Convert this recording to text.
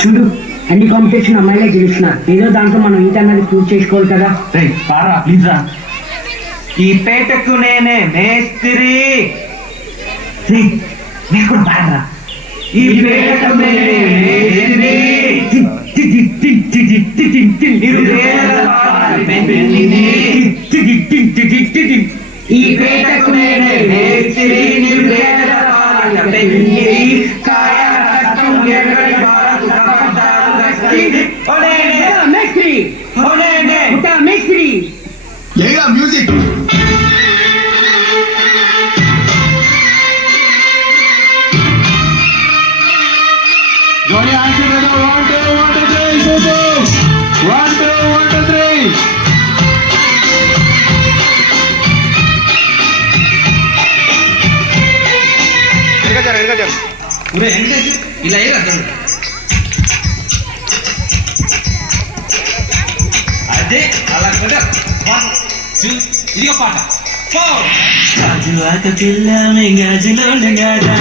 చూడు అన్ని కాంపిటీషన్ అమ్మాయిలే గెలుస్తున్నా, ఏదో దాంట్లో మనం ఇంటర్నల్ ప్రూవ్ చేసుకోవాలి కదా. పారా ప్లీజ్ రా. ఈ పేటకు నేనే మేస్త్రి. నేను కూడా పాడరా. ఈ పేటకు నేనే మేస్త్రి. ఈ పేటకు నేనే మేస్త్రి. Music. Johnny answer brother. 1 2 1 2 3 super. 1 2 1 2 3. ఎరగ ఒరే వెంకటేష్ ఇలా అదే అలా కదా. 1 2 ఇదిగో పాట. 4 గాజువాక పిల్ల గాజులో